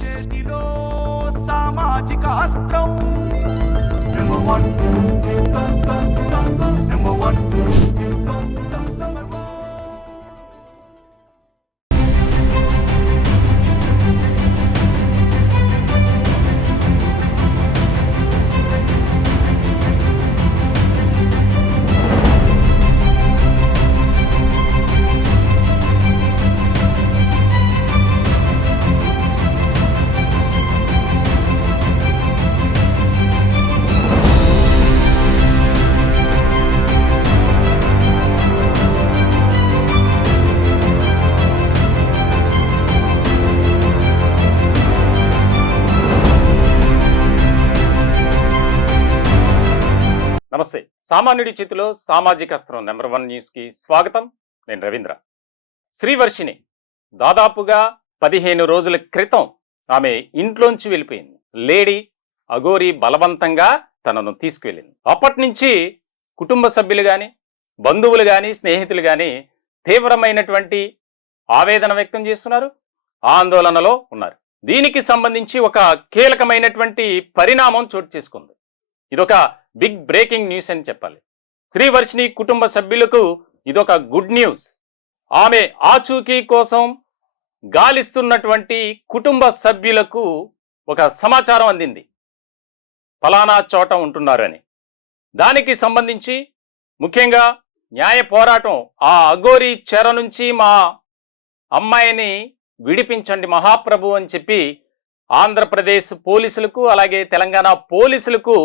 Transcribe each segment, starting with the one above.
చేతిలో సామాజిక అస్త్రం నెంబర్ వన్ నెంబర్ వన్. నమస్తే. సామాన్యుడి చేతిలో సామాజిక అస్త్రం నెంబర్ 1 న్యూస్ కి స్వాగతం. నేను రవీంద్ర. శ్రీవర్షిని దాదాపుగా 15 రోజుల క్రితం ఆమె ఇంట్లోంచి వెళ్ళిపోయింది. లేడీ అఘోరి బలవంతంగా తనను తీసుకువెళ్ళింది. అప్పటి నుంచి కుటుంబ సభ్యులు కానీ, బంధువులు కానీ, స్నేహితులు కానీ తీవ్రమైనటువంటి ఆవేదన వ్యక్తం చేస్తున్నారు, ఆందోళనలో ఉన్నారు. దీనికి సంబంధించి ఒక కీలకమైనటువంటి పరిణామం చోటు చేసుకుంది. ఇదొక బిగ్ బ్రేకింగ్ న్యూస్ అని చెప్పాలి. శ్రీవర్షిని కుటుంబ సభ్యులకు ఇదొక గుడ్ న్యూస్. ఆమె ఆచూకీ కోసం గాలిస్తున్నటువంటి కుటుంబ సభ్యులకు ఒక సమాచారం అందింది, ఫలానా చోట ఉంటున్నారని. దానికి సంబంధించి ముఖ్యంగా న్యాయ పోరాటం, ఆ అఘోరి చెర నుంచి మా అమ్మాయిని విడిపించండి మహాప్రభు అని చెప్పి ఆంధ్రప్రదేశ్ పోలీసులకు అలాగే తెలంగాణ పోలీసులకు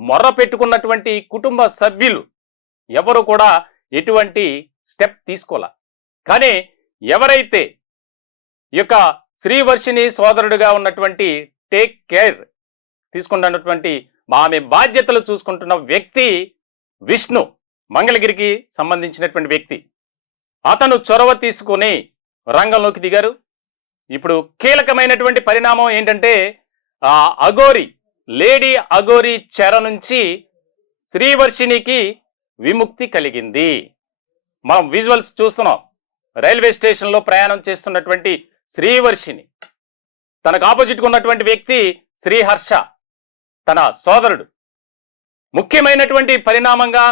మొర్ర పెట్టుకున్నటువంటి కుటుంబ సభ్యులు ఎవరు కూడా ఎటువంటి స్టెప్ తీసుకోలే. కానీ ఎవరైతే ఈ యొక్క శ్రీవర్షిని సోదరుడుగా ఉన్నటువంటి టేక్ కేర్ తీసుకుంటున్నటువంటి ఆమె బాధ్యతలు చూసుకుంటున్న వ్యక్తి విష్ణు, మంగళగిరికి సంబంధించినటువంటి వ్యక్తి, అతను చొరవ తీసుకుని రంగంలోకి దిగారు. ఇప్పుడు కీలకమైనటువంటి పరిణామం ఏంటంటే ఆ అఘోరి, లేడీ అఘోరి చెర నుంచి శ్రీవర్షినికి విముక్తి కలిగింది. మనం విజువల్స్ చూస్తున్నాం. రైల్వే స్టేషన్లో ప్రయాణం చేస్తున్నటువంటి శ్రీవర్షిని, తనకు ఆపోజిట్గా ఉన్నటువంటి వ్యక్తి శ్రీహర్ష, తన సోదరుడు. ముఖ్యమైనటువంటి పరిణామంగా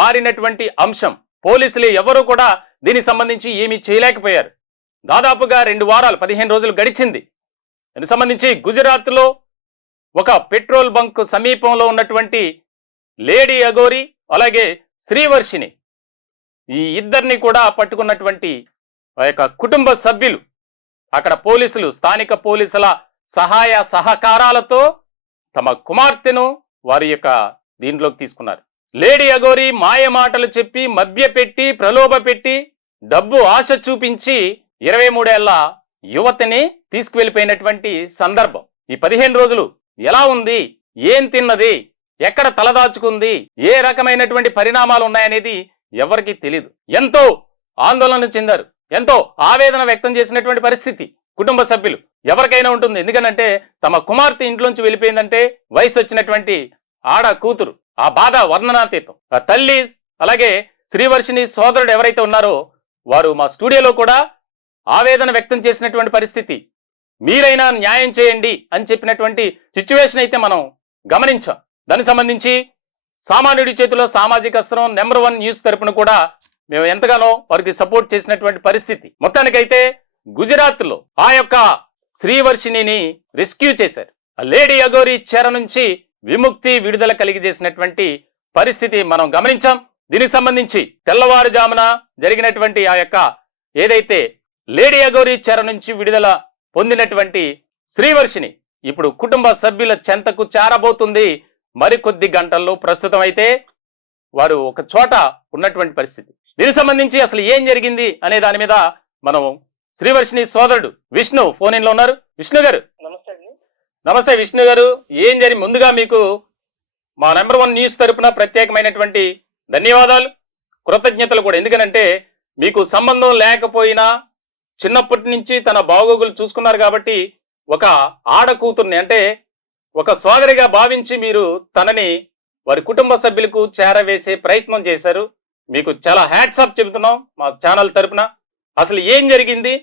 మారినటువంటి అంశం, పోలీసులు ఎవరు కూడా దీనికి సంబంధించి ఏమీ చేయలేకపోయారు. దాదాపుగా 2 వారాలు 15 రోజులు గడిచింది. దీనికి సంబంధించి గుజరాత్లో ఒక పెట్రోల్ బంక్ సమీపంలో ఉన్నటువంటి లేడీ అఘోరి అలాగే శ్రీవర్షిని, ఈ ఇద్దరిని కూడా పట్టుకున్నటువంటి ఆ యొక్క కుటుంబ సభ్యులు అక్కడ పోలీసులు, స్థానిక పోలీసుల సహాయ సహకారాలతో తమ కుమార్తెను వారి యొక్క దీంట్లోకి తీసుకున్నారు. లేడీ అఘోరి మాయ మాటలు చెప్పి, మభ్యపెట్టి, ప్రలోభపెట్టి, డబ్బు ఆశ చూపించి 23 ఏళ్ల యువతిని తీసుకువెళ్ళిపోయినటువంటి సందర్భం. ఈ 15 రోజులు ఎలా ఉంది, ఏం తిన్నది, ఎక్కడ తలదాచుకుంది, ఏ రకమైనటువంటి పరిణామాలు ఉన్నాయనేది ఎవరికీ తెలియదు. ఎంతో ఆందోళన చెందారు, ఎంతో ఆవేదన వ్యక్తం చేసినటువంటి పరిస్థితి కుటుంబ సభ్యులు ఎవరికైనా ఉంటుంది. ఎందుకంటే తమ కుమార్తె ఇంట్లోంచి వెళ్ళిపోయిందంటే వయసు వచ్చినటువంటి ఆడ కూతురు, ఆ బాధ వర్ణనాతీతం. ఆ తల్లి అలాగే శ్రీవర్షిని సోదరుడు ఎవరైతే ఉన్నారో వారు మా స్టూడియోలో కూడా ఆవేదన వ్యక్తం చేసినటువంటి పరిస్థితి. మీరైనా న్యాయం చేయండి అని చెప్పినటువంటి సిచ్యువేషన్ అయితే మనం గమనించాం. దానికి సంబంధించి సామాన్యుడి చేతిలో సామాజిక అస్త్రం నెంబర్ 1 న్యూస్ తరపున కూడా మేము ఎంతగానో వారికి సపోర్ట్ చేసినటువంటి పరిస్థితి. మొత్తానికైతే గుజరాత్లో ఆ యొక్క శ్రీవర్షిని రెస్క్యూ చేశారు. ఆ లేడీ అఘోరి చెర నుంచి విముక్తి, విడుదల కలిగజేసినటువంటి పరిస్థితి మనం గమనించాం. దీనికి సంబంధించి తెల్లవారుజామున జరిగినటువంటి ఆ యొక్క ఏదైతే లేడీ అఘోరి చెర నుంచి విడుదల పొందినటువంటి శ్రీవర్షిని ఇప్పుడు కుటుంబ సభ్యుల చెంతకు చేరబోతుంది మరికొద్ది గంటల్లో. ప్రస్తుతం అయితే వారు ఒక చోట ఉన్నటువంటి పరిస్థితి. దీనికి సంబంధించి అసలు ఏం జరిగింది అనే దాని మీద మనం శ్రీవర్షిని సోదరుడు విష్ణు ఫోన్ ఇన్లో ఉన్నారు. విష్ణు గారు నమస్తే అండి. నమస్తే విష్ణు గారు. ఏం జరిగి ముందుగా మీకు మా నెంబర్ 1 న్యూస్ తరపున ప్రత్యేకమైనటువంటి ధన్యవాదాలు, కృతజ్ఞతలు కూడా. ఎందుకనంటే మీకు సంబంధం లేకపోయినా చిన్నప్పటి నుంచి తన బాగోగులు చూసుకున్నారు కాబట్టి ఒక ఆడ కూతుర్ని అంటే ఒక సోదరిగా భావించి మీరు తనని వారి కుటుంబ సభ్యులకు చేరవేసే ప్రయత్నం చేశారు. మీకు చాలా హ్యాట్స్ ఆఫ్ చెబుతున్నాం మా ఛానల్ తరపున. అసలు ఏం జరిగింది,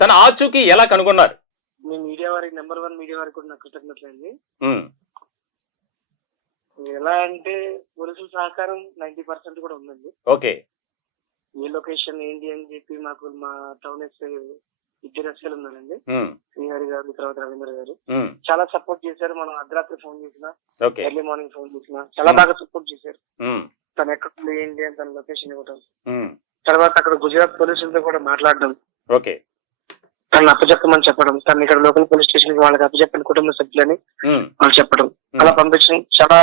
తన ఆచూకీ ఎలా కనుగొన్నారు? మీ మీడియా మీడియా వారికి నెంబర్ 1 మీడియా వారికి కూడా నాకు కృతజ్ఞతలండి. ఉమ్, ఎలా అంటే పోలీసుల సహకారం 90% కూడా ఉందండి. ఓకే. ఏ లొకేషన్ ఏంటి అని చెప్పి మాకు మా టౌన్ ఎస్ఐ ఇద్దరు ఎస్ఐలు ఉన్నారండి, ఉమ్, శ్రీహరి గారు తర్వాత రవీంద్ర గారు. ఉమ్, చాలా సపోర్ట్ చేశారు. మనం అర్ధరాత్రి ఫోన్ చేసినా, ఓకే. ఎర్లీ మార్నింగ్ ఫోన్ చేసినా చాలా బాగా సపోర్ట్ చేశారు. ఉమ్, తను ఎక్కడ ఏంటి అని తన లొకేషన్ ఇవ్వడం, ఉమ్, తర్వాత అక్కడ గుజరాత్ పోలీసులతో కూడా మాట్లాడడం, ఓకే. తను అప్పచెప్పమని చెప్పడం, తను ఇక్కడ లోకల్ పోలీస్ స్టేషన్ కి వాళ్ళకి అప్పచెప్పిన కుటుంబ సభ్యులని ఉమ్, వాళ్ళు చెప్పడం, అలా పంపించడం చాలా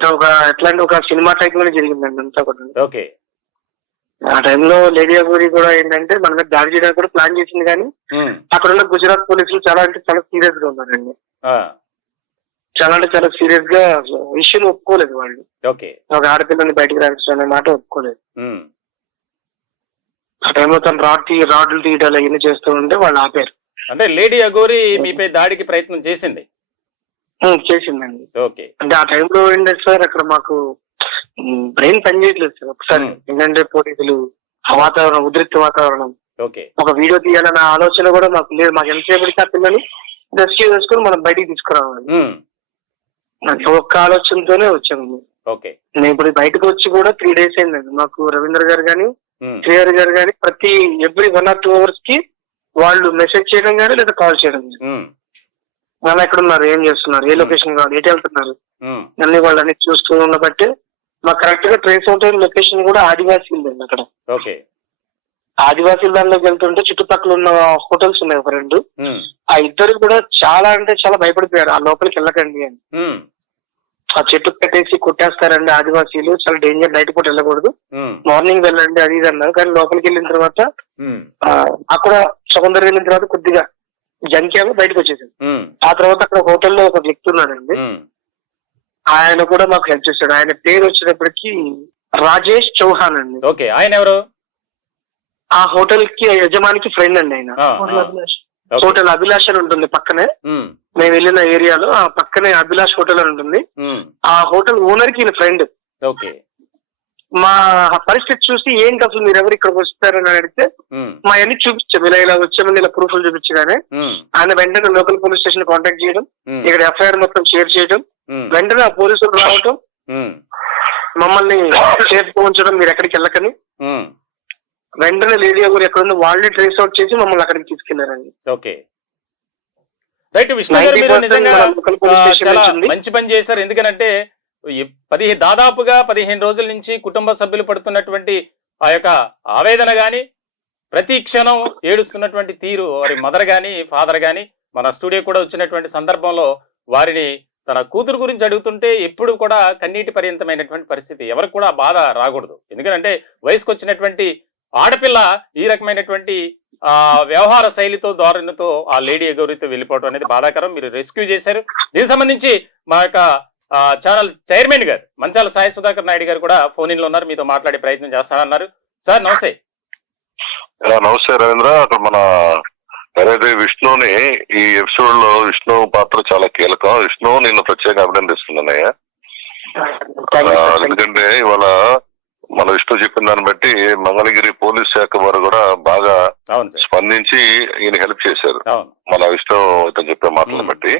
ఒక ఎట్లాంటి ఒక సినిమా టైప్ లోనే జరిగిందండి అంతా కూడా. ఓకే. ఆ టైంలో లేడీ అగోరి కూడా ఏంటంటే మన మీద దాడి చేయడానికి కూడా ప్లాన్ చేసింది, కానీ ఉమ్, అక్కడ ఉన్న గుజరాత్ పోలీసులు చాలా అంటే చాలా సీరియస్ గా ఉన్నారండి. ఆ, చాలా అంటే చాలా సీరియస్ గా విషయం ఒప్పుకోలేదు వాళ్ళు. ఓకే. ఒక ఆడపిల్లని బయటకు రావచ్చు అనే మాట ఒప్పుకోలేదు. ఉమ్, ఆ టైంలో తను రాడ్లు తీయడాలు అవన్నీ చేస్తూ ఉంటే వాళ్ళు ఆపారు. అంటే లేడీ అఘోరి మీపై దాడికి ప్రయత్నం చేసింది. చేసిందండి. ఓకే. అంటే ఆ టైంలో ఏంటంటే సార్ అక్కడ మాకు బ్రెయిన్ పనిచేయట్లేదు సార్. ఒకసారి ఏంటంటే పోలీసులు ఆ వాతావరణం, ఉద్రిక్త వాతావరణం, ఓకే. ఒక వీడియో తీయాలన్న ఆలోచన కూడా మాకు లేదు. మాకు ఎంతసేపటికి ఆ పిల్లలు రెస్క్యూ చేసుకుని మనం బయటికి తీసుకురావాలి, ఉమ్, ఒక్క ఆలోచనతోనే వచ్చాము. ఓకే. నేను ఇప్పుడు బయటకు వచ్చి కూడా 3 days అయిందండి. మాకు రవీంద్ర గారు కానీ ఉమ్, శ్రీహరి గారు కానీ ప్రతి ఎవ్రీ 1 or 2 hours కి వాళ్ళు మెసేజ్ చేయడం కానీ లేదా కాల్ చేయడం కానీ, ఉమ్, వాళ్ళు ఎక్కడున్నారు, ఏం చేస్తున్నారు, ఏ లొకేషన్ కావాలి, ఎటు వెళ్తున్నారు ఉమ్, అన్ని వాళ్ళు అన్ని చూస్తూ ఉన్న బట్టి మాకు కరెక్ట్ గా ట్రేస్ అవుట్ అయిన లొకేషన్ కూడా ఆదివాసీలండి. అక్కడ ఓకే. ఆదివాసీల దానిలోకి వెళ్తుంటే చుట్టుపక్కల ఉన్న హోటల్స్ ఉన్నాయి ఒక 2. ఉమ్, ఆ ఇద్దరు కూడా చాలా అంటే చాలా భయపడిపోయారు, ఆ లోపలికి వెళ్ళకండి అని. ఉమ్, ఆ చెట్టు కట్టేసి కొట్టేస్తారండి ఆదివాసీలు, చాలా డేంజర్, నైట్ పూట వెళ్ళకూడదు, ఉమ్, మార్నింగ్ వెళ్ళండి అది ఇది అన్నారు. కానీ లోపలికి వెళ్ళిన తర్వాత ఉమ్, అక్కడ సముద్రం వెళ్ళిన తర్వాత కొద్దిగా జంక్యాలు బయటకు వచ్చేసింది. ఉమ్, ఆ తర్వాత అక్కడ హోటల్లో ఒక వ్యక్తి ఉన్నాడండి, ఉమ్, ఆయన కూడా మాకు హెల్ప్ చేశాడు. ఆయన పేరు వచ్చేటప్పటికి రాజేష్ చౌహాన్ అండి. ఓకే. ఆయన ఎవరు? ఆ హోటల్ కి యజమానికి ఫ్రెండ్ అండి ఆయన. ఆ, ఓకే. హోటల్ అభిలాష్ అని ఉంటుంది పక్కనే, ఉమ్, మేము వెళ్ళిన ఏరియాలో ఆ పక్కనే అభిలాష్ హోటల్ అని ఉంటుంది. ఉమ్, ఆ హోటల్ ఓనర్ కి ఈయన ఫ్రెండ్. ఓకే. మా పరిస్థితి చూసి ఏంటి అసలు మీరు ఎవరు ఇక్కడికి వస్తారని అడిగితే ఉమ్, మా అన్ని చూపించాము, ఇలా వచ్చామని ఇలా ప్రూఫ్లు చూపించగానే ఉమ్, ఆయన వెంటనే లోకల్ పోలీస్ స్టేషన్ కాంటాక్ట్ చేయడం, ఉమ్, ఇక్కడ ఎఫ్ఐఆర్ మొత్తం షేర్ చేయడం, ఉమ్, వెంటనే ఆ పోలీసులు రావటం, ఉమ్, మమ్మల్ని సేఫ్ గా ఉంచడం, మీరు ఎక్కడికి వెళ్ళకని. ఉమ్, వెంటనే లేడీ ఎవరు ఎక్కడుందో వాళ్ళే ట్రేస్ అవుట్ చేసి మమ్మల్ని అక్కడికి తీసుకెళ్లారండి. ఓకే. రైట్. విష్ణు గారు, మీరు 90% నిజంగా లోకల్ పోలీస్ స్టేషన్ చాలా నుంచి ఉంది. మంచి పని చేశారు. ఎందుకంటే దాదాపుగా 15 రోజుల నుంచి కుటుంబ సభ్యులు పడుతున్నటువంటి ఆ యొక్క ఆవేదన గాని, ప్రతి క్షణం ఏడుస్తున్నటువంటి తీరు, వారి మదర్ గాని ఫాదర్ గాని మన స్టూడియో కూడా వచ్చినటువంటి సందర్భంలో వారిని తన కూతురు గురించి అడుగుతుంటే ఎప్పుడు కూడా కన్నీటి పర్యంతమైనటువంటి పరిస్థితి. ఎవరికి కూడా బాధ రాకూడదు. ఎందుకంటే వయసుకు వచ్చినటువంటి ఆడపిల్ల ఈ రకమైనటువంటి వ్యవహార శైలితో, ధోరణితో ఆ లేడీ అఘోరితో వెళ్ళిపోవడం అనేది బాధాకరం. మీరు రెస్క్యూ చేశారు. దీనికి సంబంధించి మా యొక్క ఛానల్ చైర్మన్ గారు మంచాల సాయి సుధాకర్ నాయుడు గారు కూడా ఫోన్ ఇన్ లో ఉన్నారు, మీతో మాట్లాడే ప్రయత్నం చేస్తానన్నారు. సార్ నమస్తే. నమస్తే రవీంద్ర. అక్కడ మన ఏదైతే విష్ణుని ఈ ఎపిసోడ్ లో విష్ణు పాత్ర చాలా కీలకం. విష్ణు నిన్ను ప్రత్యేక అభినందిస్తున్నానయ్యా. ఎందుకంటే ఇవాళ మన విష్ణు చెప్పిన దాన్ని బట్టి మంగళగిరి పోలీస్ శాఖ వారు కూడా బాగా స్పందించి ఈయన హెల్ప్ చేశారు మన విష్ణు చెప్పే మాటలను బట్టి.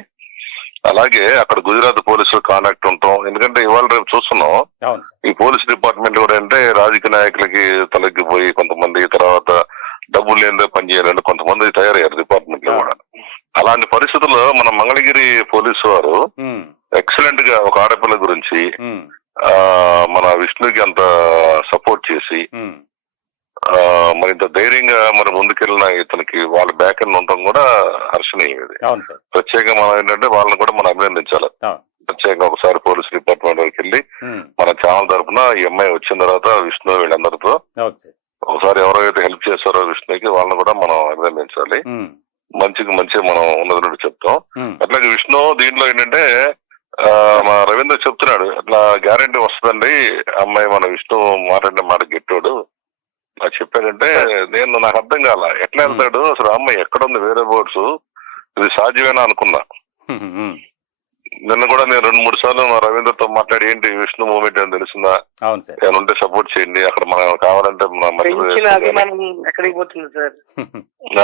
అలాగే అక్కడ గుజరాత్ పోలీసులు కాంటాక్ట్ ఉంటాం. ఎందుకంటే ఇవాళ రేపు చూస్తున్నాం ఈ పోలీస్ డిపార్ట్మెంట్ కూడా అంటే రాజకీయ నాయకులకి తలెగ్గిపోయి కొంతమంది, తర్వాత డబ్బులు లేనిదే పనిచేయాలని కొంతమంది తయారయ్యారు డిపార్ట్మెంట్ లో కూడా. అలాంటి పరిస్థితుల్లో మన మంగళగిరి పోలీసు వారు ఎక్సలెంట్ గా ఒక ఆడపిల్ల గురించి మన విష్ణుకి అంత సపోర్ట్ చేసి మరింత ధైర్యంగా మరి ముందుకెళ్ళిన ఇతనికి వాళ్ళ బ్యాక్ ఎండ్ ఉండడం కూడా హర్షణీయది. ప్రత్యేకంగా మనం ఏంటంటే వాళ్ళని కూడా మనం అభినందించాలి. ప్రత్యేకంగా ఒకసారి పోలీస్ డిపార్ట్మెంట్ వరకు వెళ్ళి మన ఛానల్ తరఫున ఈ అమ్మాయి వచ్చిన తర్వాత విష్ణు వీళ్ళందరితో ఒకసారి ఎవరైతే హెల్ప్ చేస్తారో విష్ణుకి వాళ్ళని కూడా మనం అభినందించాలి. మంచిగా మనం ఉన్నది చెప్తాం. అట్లాగే విష్ణు దీంట్లో ఏంటంటే మా రవీంద్ర చెప్తున్నాడు అట్లా గ్యారంటీ వస్తుందండి అమ్మాయి మన విష్ణు మాట్లాడిన మాట గెట్టోడు నాకు చెప్పాడంటే నాకు అర్థం కాల ఎట్లా వెళ్తాడు అసలు అమ్మాయి ఎక్కడుంది వేరే బోర్డ్స్ ఇది సాధ్యమేనా అనుకున్నా. నిన్న కూడా నేను 2-3 సార్లు మా రవీంద్రతో మాట్లాడి ఏంటి విష్ణు మూమెంట్ అని తెలిసిందా, అవును సార్, ఏమైనా ఉంటే సపోర్ట్ చేయండి, అక్కడ మనం కావాలంటే పెంచిన అభిమానం ఎక్కడికి పోతుంది సార్?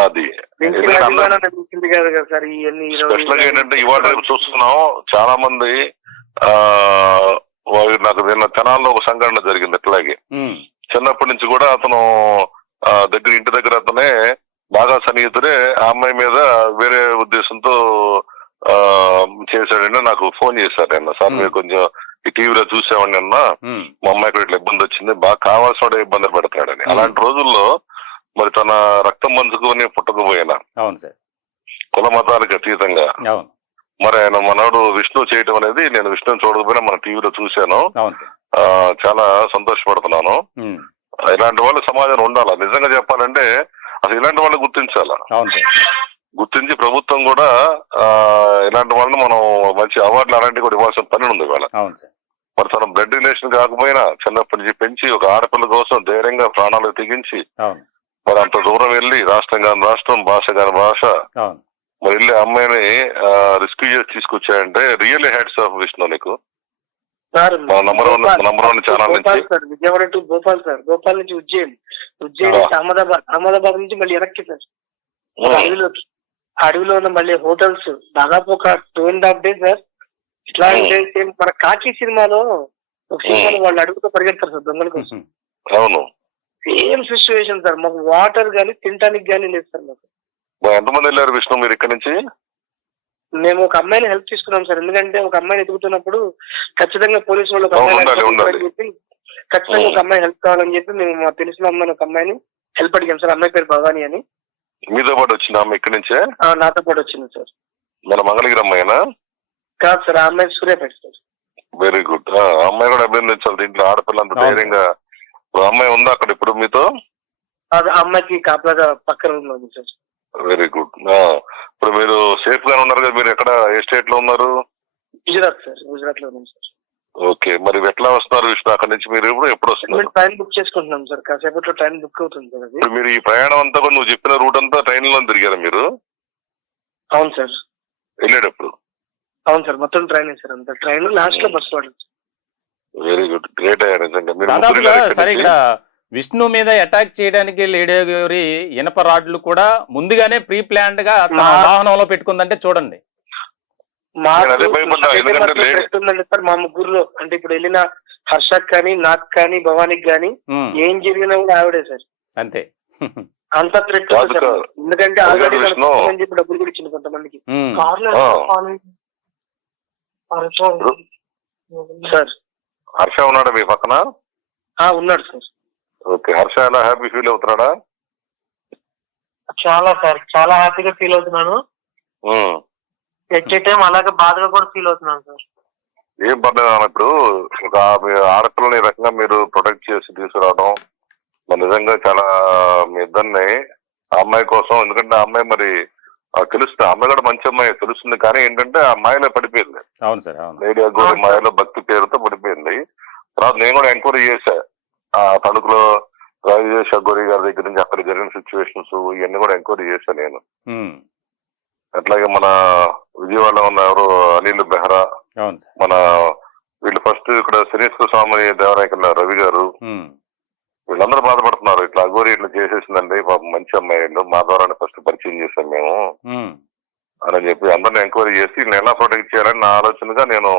అది పెంచిన అభిమానం పెంచింది కాదు కదా సార్. ఇవన్నీ స్పెషల్ గా ఏంటంటే ఇవాళ రేపు చూస్తున్నాం చాలా మంది నాకు నిన్న తెనాల్లో ఒక సంఘటన జరిగింది. అట్లాగే చిన్నప్పటి నుంచి కూడా అతను ఇంటి దగ్గర అతనే బాగా సన్నిహితుడే ఆ అమ్మాయి మీద వేరే ఉద్దేశంతో చేశాడండి. నాకు ఫోన్ చేశాడు అన్న, సార్ మీరు కొంచెం ఈ టీవీలో చూసామండి అన్న, మా అమ్మాయికి ఇట్లా ఇబ్బంది వచ్చింది, బాగా కావాల్సిన ఇబ్బంది పెడతాడని. అలాంటి రోజుల్లో మరి తన రక్తం పంచుకొని పుట్టకపోయినా కుల మతాలకు అతీతంగా మరి ఆయన మనోడు విష్ణు చేయటం అనేది, నేను విష్ణుని చూడకపోయినా మన టీవీలో చూశాను, చాలా సంతోషపడుతున్నాను. ఇలాంటి వాళ్ళు సమాజంలో ఉండాలా. నిజంగా చెప్పాలంటే అసలు ఇలాంటి వాళ్ళు గుర్తించాలా, గుర్తించి ప్రభుత్వం కూడా ఇలాంటి వాళ్ళని మనం మంచి అవార్డులు అలాంటివి కూడా ఇవ్వాల్సిన పని ఉంది ఇవాళ. మరి తన బ్లడ్ రిలేషన్ కాకపోయినా చిన్నప్పటి నుంచి పెంచి ఒక ఆడపిల్ల కోసం ధైర్యంగా ప్రాణాలు తెగించి మరి అంత దూరం వెళ్ళి రాష్ట్రం కాని రాష్ట్రం, భాష కాని భాష మరి వెళ్ళి అమ్మాయిని రెస్క్యూ చేసి తీసుకొచ్చాయంటే రియల్లీ హ్యాట్స్ ఆఫ్ విష్ణు నీకు. నంబర్ వన్ ఛానల్ నుంచి విజయవాడ టు భోపాల్ సార్, భోపాల్ నుంచి ఉజ్జయిన్ అహ్మదాబాద్ నుంచి మళ్ళీ వెనక్కి సార్ అడవిలోకి. అడవిలో ఉన్న మళ్ళీ హోటల్స్ దాదాపు ఒక 2.5 days సార్. ఇట్లా అంటే మన కాకి సినిమాలో ఒక సినిమాలో వాళ్ళు అడుగుతో పరిగెడతారు సార్ దొంగల కోసం. అవును, సేమ్ సిచ్యువేషన్ సార్. మాకు వాటర్ గానీ తినడానికి గానీ లేదు సార్. మాకు ఎంతమంది వెళ్ళారు విష్ణు మీరు ఇక్కడ నుంచి? మేము ఒక అమ్మాయిని హెల్ప్ తీసుకున్నాం సార్. ఎందుకంటే ఒక అమ్మాయిని ఎదుగుతున్నప్పుడు ఖచ్చితంగా పోలీసు వాళ్ళు ఒక అమ్మాయి చెప్పి ఖచ్చితంగా ఒక అమ్మాయి హెల్ప్ కావాలని చెప్పి మేము మా తెలిసిన అమ్మాయిని ఒక అమ్మాయిని హెల్ప్ అడిగాం సార్. అమ్మాయి పేరు భవానీ అని. మీతో పాటు వచ్చింది అమ్మాయి ఇక్కడి నుంచే? నాతో పాటు వచ్చింది సార్. మన మంగళగిరి అమ్మాయినా? కాదు సార్, ఆ అమ్మాయి సూర్యాపేట సార్. Very good. అమ్మాయి కూడా అభినందించాలి. దీంట్లో ఆడపిల్ల అంత ధైర్యంగా. అమ్మాయి ఉందా అక్కడ ఇప్పుడు మీతో? అమ్మాయికి కాపలాగా పక్కన ఉంది సార్. Very good. ఇప్పుడు మీరు సేఫ్ గానే ఉన్నారు కదా. మీరు ఎక్కడ, ఏ స్టేట్ లో ఉన్నారు? గుజరాత్ సార్. గుజరాత్ లో ఉన్నాం సార్. ఓకే, మరి ఎట్లా వస్తున్నారు విష్ణు అక్కడ నుంచి? మీరు ఎప్పుడు వస్తున్నారు? ట్రైన్ బుక్ చేసుకుంటున్నాం సార్. కాసేపట్లో ట్రైన్ బుక్ అవుతుంది సార్. అది మీరు ఈ ప్రయాణం అంతా కూడా నువ్వు చెప్పిన రూట్ అంతా ట్రైన్ లో తిరిగారా మీరు? అవును సార్. వెళ్ళేటప్పుడు? అవును సార్, మొత్తం ట్రైన్ సార్. అంతా ట్రైన్ లాస్ట్ లో బస్సు వాడు. వెరీ గుడ్, గ్రేట్ అయ్యా నిజంగా. సరే, ఇక్కడ విష్ణు మీద అటాక్ చేయడానికి లేడీ ఇనప రాడ్లు కూడా ముందుగానే ప్రీ ప్లాన్డ్ గా తన వాహనంలో పెట్టుకుందంటే చూడండి. ఉందండి సార్ మా ముగ్గురులో. అంటే ఇప్పుడు వెళ్ళిన హర్షక్ కానీ, నాకు కానీ, భవానికి కానీ ఏం జరిగినా కూడా ఆవిడే సార్. అంతే, అంత థ్రెట్. ఎందుకంటే ఆల్రెడీ చెప్పి డబ్బులు కూడా ఇచ్చింది కొంతమందికి సార్. హర్ష ఉన్నాడా మీ పక్కన? ఉన్నాడు సార్. ఓకే, హర్ష ఎలా హ్యాపీ ఫీల్ అవుతున్నాడా? చాలా సార్, చాలా హ్యాపీగా ఫీల్ అవుతున్నాను. ఎట్ ఏ టైం అలాగే బాధగా కూడా ఫీల్ అవుతున్నాను సార్. ఏం పర్లేదు. ఇప్పుడు ఒక ఆడపిల్లని ఈ రకంగా మీరు ప్రొటెక్ట్ చేసి తీసుకురావడం మరి నిజంగా చాలా మీ ఇద్దరిని ఆ అమ్మాయి కోసం. ఎందుకంటే ఆ అమ్మాయి మరి తెలుస్తుంది, అమ్మాయి కూడా మంచి అమ్మాయి తెలుస్తుంది. కానీ ఏంటంటే ఆ మాయలో పడిపోయింది. అవును సార్, లేడీ అగోరి మాయలో భక్తి పేరుతో పడిపోయింది. తర్వాత నేను కూడా ఎంక్వైరీ చేశా తణుకులో రాజేష్ అగోరి గారి దగ్గర నుంచి అక్కడ జరిగిన సిచ్యువేషన్స్ ఇవన్నీ కూడా ఎంక్వైరీ చేశాను నేను. అట్లాగే మన విజయవాడలో ఉన్న ఎవరు అనిల్ బెహ్రా, మన వీళ్ళు ఫస్ట్ ఇక్కడ శ్రీనివాస స్వామి దేవరాయకుల రవి గారు, వీళ్ళందరూ బాధపడుతున్నారు. ఇట్లా అగోరి ఇట్లా చేసేసిందండి, పాపం మంచి అమ్మాయిలు, మా ద్వారానే ఫస్ట్ పరిచయం చేశాం మేము అని చెప్పి అందరిని ఎంక్వైరీ చేసి వీళ్ళని ఎలా ప్రొటెక్ట్ చేయాలని నా ఆలోచనగా నేను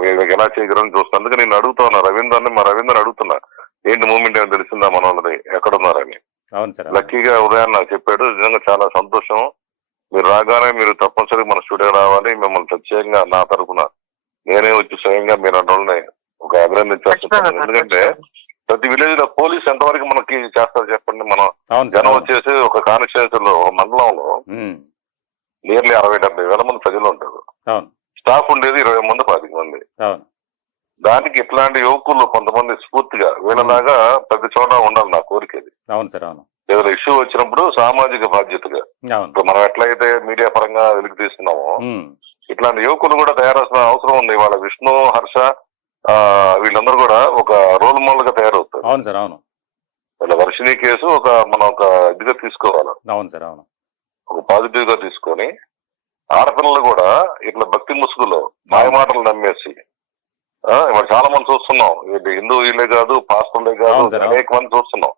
వీళ్ళకి ఎలా చేయగలని చూస్తాను. అందుకే నేను అడుగుతా ఉన్నా రవీందర్ని. మా రవీందర్ అడుగుతున్నా ఏంటి మూమెంట్ ఏమైనా తెలిసిందా మన వాళ్ళది, ఎక్కడున్నారని. లక్కీగా ఉదయం నాకు చెప్పాడు. నిజంగా చాలా సంతోషం. మీరు రాగానే మీరు తప్పనిసరిగా మన స్టూడియో రావాలి, మిమ్మల్ని ప్రత్యేకంగా నా తరఫున నేనే వచ్చి స్వయంగా మీరు అన్నోళ్ళని ఒక అభినందించాల్సి. ఎందుకంటే ప్రతి విలేజ్ లో పోలీస్ ఎంతవరకు మనకి చేస్తారు చెప్పండి. మనం జనం వచ్చేసి ఒక కాన్స్టిట్యూన్సీ లో, ఒక మండలంలో నియర్లీ 60-70 వేల మంది ప్రజలు ఉంటారు. స్టాఫ్ ఉండేది 20 మంది 25 మంది. దానికి ఇట్లాంటి యువకులు కొంతమంది స్ఫూర్తిగా వీళ్ళలాగా ప్రతి చోట ఉండాలి నా కోరికది. ఏదైనా ఇష్యూ వచ్చినప్పుడు సామాజిక బాధ్యతగా ఇప్పుడు మనం ఎట్లయితే మీడియా పరంగా వెలికి తీస్తున్నామో ఇట్లాంటి యువకులు కూడా తయారాల్సిన అవసరం ఉంది. వాళ్ళ విష్ణు, హర్ష వీళ్ళందరూ కూడా ఒక రోల్ మోడల్ గా తయారవుతారు. వాళ్ళ వర్షిణి కేసు మనం ఒక ఇదిగా తీసుకోవాలి, ఒక పాజిటివ్ గా తీసుకొని ఆడపిల్లలు కూడా ఇట్లా భక్తి ముసుగులో మాయమాటలు నమ్మేసి ఇప్పుడు చాలా మంది చూస్తున్నాం. ఇది హిందువులే కాదు, పాస్టర్లే కాదు, అనేక మంది చూస్తున్నాం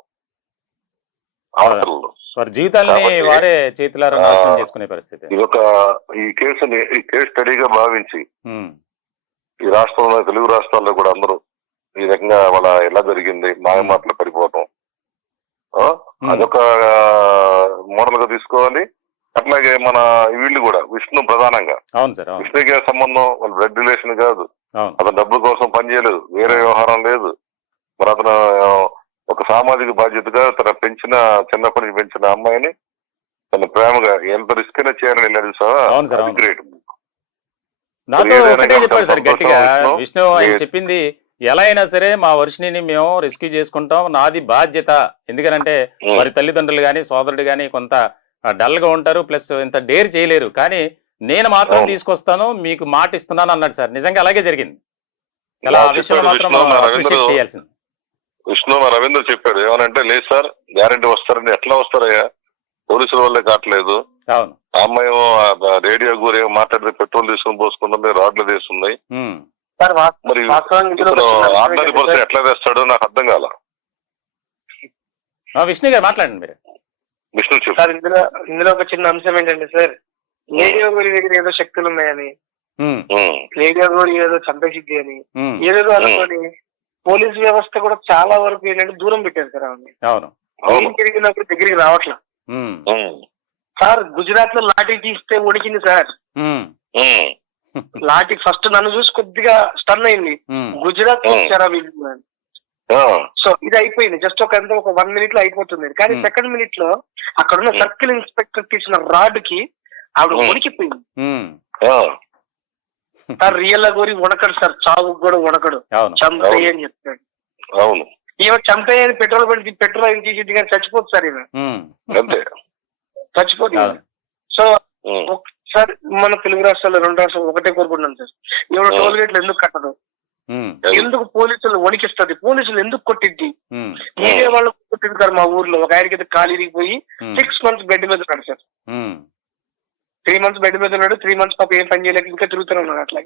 ఆడపిల్లలు జీవితాన్ని వారే చేతులారా నాశనం చేసుకునే పరిస్థితి. ఈ కేసు స్టడీగా భావించి ఈ రాష్ట్రంలో, తెలుగు రాష్ట్రాల్లో కూడా అందరూ ఈ రకంగా వాళ్ళ ఎలా జరిగింది మాయమాటలు పడిపోవటం అదొక మోడల్ గా తీసుకోవాలి. అట్లాగే మన వీళ్ళు కూడా విష్ణు ప్రధానంగా, విష్ణుకి సంబంధం వాళ్ళ బ్లడ్ రిలేషన్ కాదు, అతను డబ్బుల కోసం పనిచేయలేదు, వేరే వ్యవహారం లేదు. మరి అతను ఒక సామాజిక బాధ్యతగా తన చిన్నప్పటి నుంచి పెంచిన అమ్మాయిని తన ప్రేమగా ఎంత రిస్క్ అయినా చేయాలని వెళ్ళాడు. గ్రేట్. నాతో ఒకటే చెప్పాడు సార్ గట్టిగా విష్ణు, ఆయన చెప్పింది ఎలా అయినా సరే మా వర్షిణిని మేము రెస్క్యూ చేసుకుంటాం, నాది బాధ్యత. ఎందుకనంటే వారి తల్లిదండ్రులు గాని సోదరుడు గాని కొంత డల్ గా ఉంటారు, ప్లస్ ఇంత డేర్ చేయలేరు, కానీ నేను మాత్రం తీసుకొస్తాను, మీకు మాట ఇస్తున్నాను అన్నాడు సార్. నిజంగా అలాగే జరిగింది. అలా ఆ విషయంలో మాత్రం అప్రిషియేట్ చేయాల్సింది. విష్ణు రవీంద్ర చెప్పాడు ఏమనంటే, లేదు సార్ గ్యారంటీ వస్తారని. ఎట్లా వస్తారయ్యా, పోలీసుల వల్లే కావట్లేదు. అమ్మాయి రేడియో గురి మాట్లాడితే పెట్రోల్ తీసుకుని పోసుకుంటుంది, రాడ్లు తీస్తున్నాయి. మరి ఆర్డినరీ పర్సన్ ఎట్లా తెస్తాడో నాకు అర్థం కాల. విష్ణు గారు మాట్లాడండి మీరు. విష్ణు సార్, ఇందులో ఒక చిన్న అంశం ఏంటంటే సార్, రేడియో గురి దగ్గర ఏదో శక్తులు ఉన్నాయని, రేడియో గురి ఏదో చంపేసిద్ది అని ఏదేదో అనుకోని పోలీస్ వ్యవస్థ కూడా చాలా వరకు ఏంటంటే దూరం పెట్టారు సార్ ఆమె. తిరిగినప్పుడు దగ్గరికి రావట్లా సార్. గుజరాత్ లో లాఠీ తీస్తే ఉడికింది సార్. లాఠీ ఫస్ట్ నన్ను చూసి కొద్దిగా స్టన్ అయింది, గుజరాత్ లో వచ్చారా వీళ్ళు. సో ఇది అయిపోయింది, జస్ట్ ఒక 1 minute లో అయిపోతుంది. కానీ సెకండ్ మినిట్ లో అక్కడ ఉన్న సర్కిల్ ఇన్స్పెక్టర్ తీసిన రాడ్ కి ఆవిడ ఉడికిపోయింది సార్. రియల్ గోరి వణకడు సార్, చావు కూడా వణకడు, చంపేయి అని చెప్తాడు. అవును, ఈమె చంపేయని పెట్రోల్ అయిన తీసి కానీ చచ్చిపోదు సార్. ఈమె చచ్చిపోతుంది. సో సార్ మన తెలుగు రాష్ట్రాల్లో 2 రాష్ట్రాలు ఒకటే కోరుకుంటున్నాను సార్, ఈవిడ టోల్ గేట్లు ఎందుకు కట్టదు, ఎందుకు పోలీసులు వణికిస్తుంది, పోలీసులు ఎందుకు కొట్టిద్ది, మీడియా వాళ్ళు కొట్టింది సార్. మా ఊర్లో ఒక ఆయనకి అయితే కాలు ఇరిగిపోయి 6 months బెడ్ మీద ఉన్నాడు సార్. 3 months బెడ్ మీద ఉన్నాడు, 3 months పాప ఏం పని చేయలేక ఇంకా తిరుగుతూనే ఉన్నాడు. అట్లా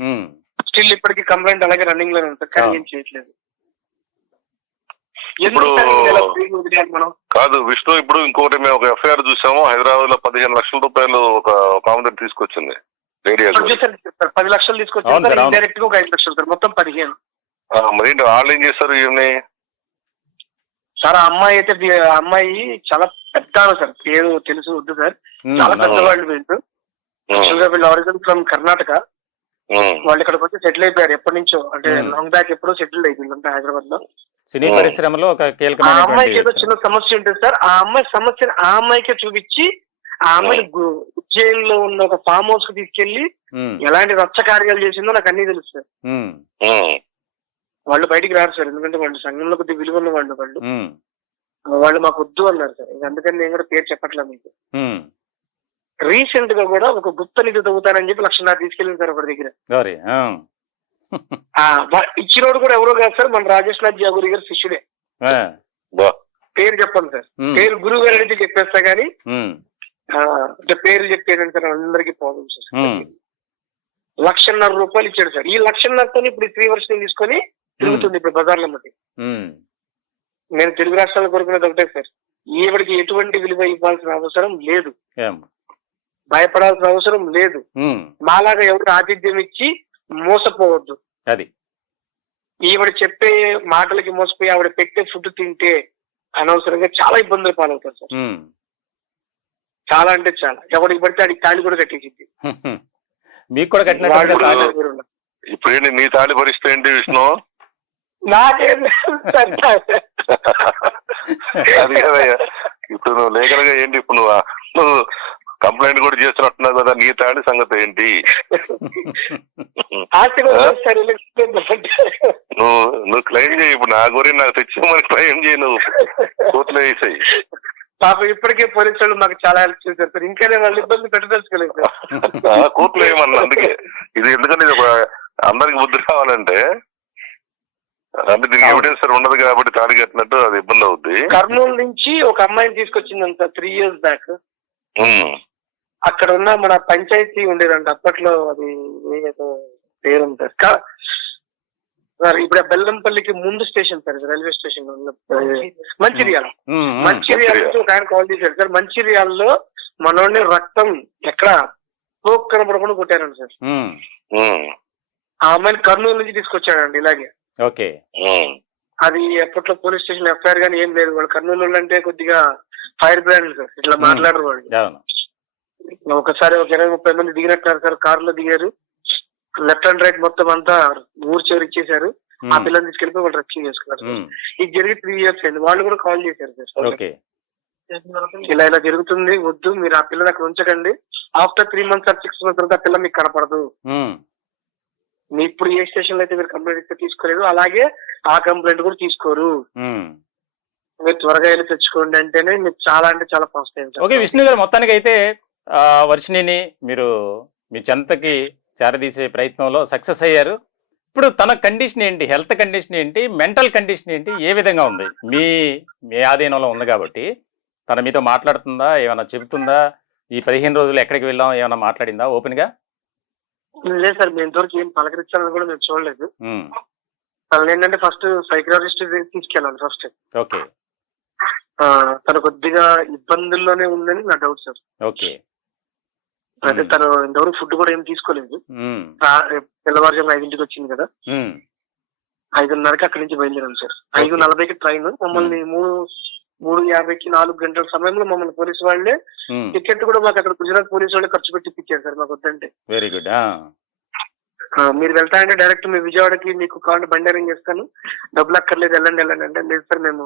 స్టిల్ ఇప్పటికీ కంప్లైంట్ అలాగే రన్నింగ్ లోనే ఉంటుంది, కానీ ఏం చేయట్లేదు. మనం కాదు విష్ణు, ఇప్పుడు ఇంకోటి మేము ఒక ఎఫ్ఐఆర్ చూసాము, హైదరాబాద్ లో 15 లక్షల రూపాయలు ఒక ఆమె తీసుకొచ్చింది. 10 లక్షలు తీసుకొచ్చారు, డైరెక్ట్ గా ఒక 5 లక్షలు సార్, మొత్తం 15. మరి వాళ్ళు ఏం చేస్తారు ఇవన్నీ సార్? ఆ అమ్మాయి చాలా పెద్ద సార్, పేరు తెలుసు వద్దు సార్, చాలా పెద్దవాళ్ళు. వీళ్ళు ఆరిజిన్ ఫ్రమ్ కర్ణాటక. వాళ్ళు ఇక్కడికి వచ్చి సెటిల్ అయిపోయారు ఎప్పటి నుంచో, అంటే లాంగ్ బ్యాక్ ఎప్పుడో సెటిల్ అయిపోయింది హైదరాబాద్ లో. సినీ పరిశ్రమలో ఒక కీలకమైన ఆ అమ్మాయికి ఏదో చిన్న సమస్య ఉంటుంది సార్. ఆ అమ్మాయి సమస్యను ఆ అమ్మాయికే చూపించి ఆ అమ్మాయి ఉజ్జయిన్లో ఉన్న ఒక ఫామ్ హౌస్ కు తీసుకెళ్లి ఎలాంటి రచ్చ కార్యాలు చేసిందో నాకు అన్ని తెలుసు సార్. వాళ్ళు బయటికి రారు సార్, ఎందుకంటే వాళ్ళు సంఘంలో కొద్దిగా విలువ ఉన్న వాళ్ళు మాకు వద్దు అన్నారు సార్. అందుకని నేను కూడా పేరు చెప్పట్లేదు మీకు. రీసెంట్ గా కూడా ఒక గుప్త నిధి తవ్వుతానని చెప్పి 1,00,000 తీసుకెళ్ళింది సార్ ఒకటి దగ్గర. ఇచ్చినోడు కూడా ఎవరో కాదు సార్, మన రాజేష్ నాథ్ జాగూరి గారు శిష్యుడే. పేరు చెప్పండి సార్, పేరు గురువు గారు అడిగితే చెప్పేస్తా గానీ పేరు చెప్పేదండి సార్, అందరికి ప్రాబ్లమ్ సార్. 1,50,000 రూపాయలు ఇచ్చాడు సార్. ఈ 1,50,000తో ఇప్పుడు శ్రీవర్షిని తీసుకొని తిరుగుతుంది ఇప్పుడు బజార్లో మధ్య. నేను తెలుగు రాష్ట్రాలు కోరుకునేది ఒకటే సార్, ఈవిడికి ఎటువంటి విలువ ఇవ్వాల్సిన అవసరం లేదు, భయపడాల్సిన అవసరం లేదు. మాలాగా ఎవరు ఆతిథ్యం ఇచ్చి మోసపోవద్దు. అది ఈవిడ చెప్పే మాటలకి మోసపోయి ఆవిడ పెట్టే ఫుడ్ తింటే అనవసరంగా చాలా ఇబ్బందులు పాలవుతారు సార్. చాలా అంటే చాలా. ఎవరికి పడితే ఆడికి తాళి కూడా కట్టేసింది. మీకు కూడా కట్టిన ఇప్పుడు నీ తాళి పరిస్థితి ఏంటి విష్ణు? నాకేం అది కదయ్యా, ఇప్పుడు నువ్వు లేఖలుగా ఏంటి, ఇప్పుడు నువ్వు కంప్లైంట్ కూడా చేస్తున్నట్టున్నావు కదా, నీ తాళి సంగతి ఏంటి? నువ్వు క్లెయిమ్ చేయి, ఇప్పుడు నా గురించి నాకు తెచ్చామని క్లెయిమ్ చేయి, నువ్వు కోర్టులో వేసాయి. పాప ఇప్పటికే పోలీసు వాళ్ళు మాకు చాలా హెల్ప్ చేశారు సార్, ఇంకానే వాళ్ళు ఇబ్బంది పెట్టదలుచుకోలేదు సార్. కోర్టులో వేయమన్నా, అందుకే ఇది ఎందుకంటే అందరికి బుద్ధి రావాలంటే, అంటే దీనికి ఎవిడెన్స్ ఉండదు కాబట్టి తాళి కట్టినట్టు అది ఇబ్బంది అవుద్ది. కర్నూలు నుంచి ఒక అమ్మాయిని తీసుకొచ్చిందంట 3 years బ్యాక్. అక్కడ ఉన్న మన పంచాయతీ ఉండేదండి అప్పట్లో, అది ఏదో పేరు సార్. సార్ ఇప్పుడు బెల్లంపల్లికి ముందు station sir, railway station Mancherial. Mancherial ఒక ఆయన కాల్ చేశారు సార్. మంచిర్యాలలో మనోడిని రక్తం ఎక్కడ పోక్ కనపడకుండా కొట్టారండి సార్. ఆ అమ్మాయిని కర్నూలు నుంచి తీసుకొచ్చాడండి ఇలాగే. ఓకే. అది ఎప్పట్లో పోలీస్ స్టేషన్ ఎఫ్ఐఆర్ గానీ ఏం లేదు. వాళ్ళు కర్నూలు అంటే కొద్దిగా ఫైర్ బ్రాండ్ సార్, ఇట్లా మాట్లాడరు వాళ్ళు. ఒకసారి ఒక 20-30 మంది దిగినట్టున్నారు సార్, కారులో దిగారు. లెఫ్ట్ అండ్ రైట్ మొత్తం అంతా ఊరు చివరి ఇచ్చేసారు. ఆ పిల్లల్ని తీసుకెళ్ళిపోయి వాళ్ళు రెస్క్యూ చేసుకున్నారు సార్. ఇది జరిగి 3 years అయింది. వాళ్ళు కూడా కాల్ చేశారు సార్, ఇలా ఇలా జరుగుతుంది, వద్దు మీరు ఆ పిల్లలు అక్కడ ఉంచకండి. ఆఫ్టర్ 3 months or 6 months తర్వాత ఆ పిల్ల మీకు కనపడదు. మీ ఇప్పుడు ఏ స్టేషన్ లో అయితే మీరు కంప్లైంట్ ఇస్తే తీసుకోలేదు, అలాగే ఆ కంప్లైంట్ కూడా తీసుకోరు. మీరు త్వరగా వెళ్ళి తెచ్చుకోండి అంటేనే మీకు చాలా అంటే చాలా ఫాస్ట్ అయింది. ఓకే విష్ణు గారు, మొత్తానికి అయితే వర్షిణిని మీరు మీ చెంతకి చేరదీసే ప్రయత్నంలో సక్సెస్ అయ్యారు. ఇప్పుడు తన కండిషన్ ఏంటి, హెల్త్ కండిషన్ ఏంటి, మెంటల్ కండిషన్ ఏంటి, ఏ విధంగా ఉంది? మీ ఆధీనంలో ఉంది కాబట్టి తన మీతో మాట్లాడుతుందా, ఏమైనా చెబుతుందా? ఈ 15 రోజులు ఎక్కడికి వెళ్ళాం ఏమైనా మాట్లాడిందా ఓపెన్ గా? లేదు సార్, మేము ఇంతవరకు ఏం పలకరించాలని కూడా మేము చూడలేదు. తను ఏంటంటే ఫస్ట్ సైకియాట్రిస్ట్ తీసుకెళ్ళాలి ఫస్ట్. ఓకే. తను కొద్దిగా ఇబ్బందుల్లోనే ఉందని నా డౌట్ సార్. ఓకే. అయితే తను ఇంతవరకు ఫుడ్ కూడా ఏం తీసుకోలేదు. తెల్లవారుజాము 5ంటికి వచ్చింది కదా, 5:30కి అక్కడి నుంచి బయలుదేరాం సార్. 5:40కి ట్రైన్. మమ్మల్ని 3:50కి 4 గంటల సమయంలో మమ్మల్ని పోలీసు వాళ్ళే టికెట్ కూడా మాకు అక్కడ గుజరాత్ పోలీసు వాళ్ళే ఖర్చు పెట్టి ఇప్పించారు సార్ మాకు వద్దంటే. Very good. మీరు వెళ్తానంటే డైరెక్ట్ మీ విజయవాడకి మీకు కావాలంటే బండి అరేంజ్ చేస్తాను, డబ్బులు అక్కర్లేదు వెళ్ళండి అంటే, లేదు సార్ మేము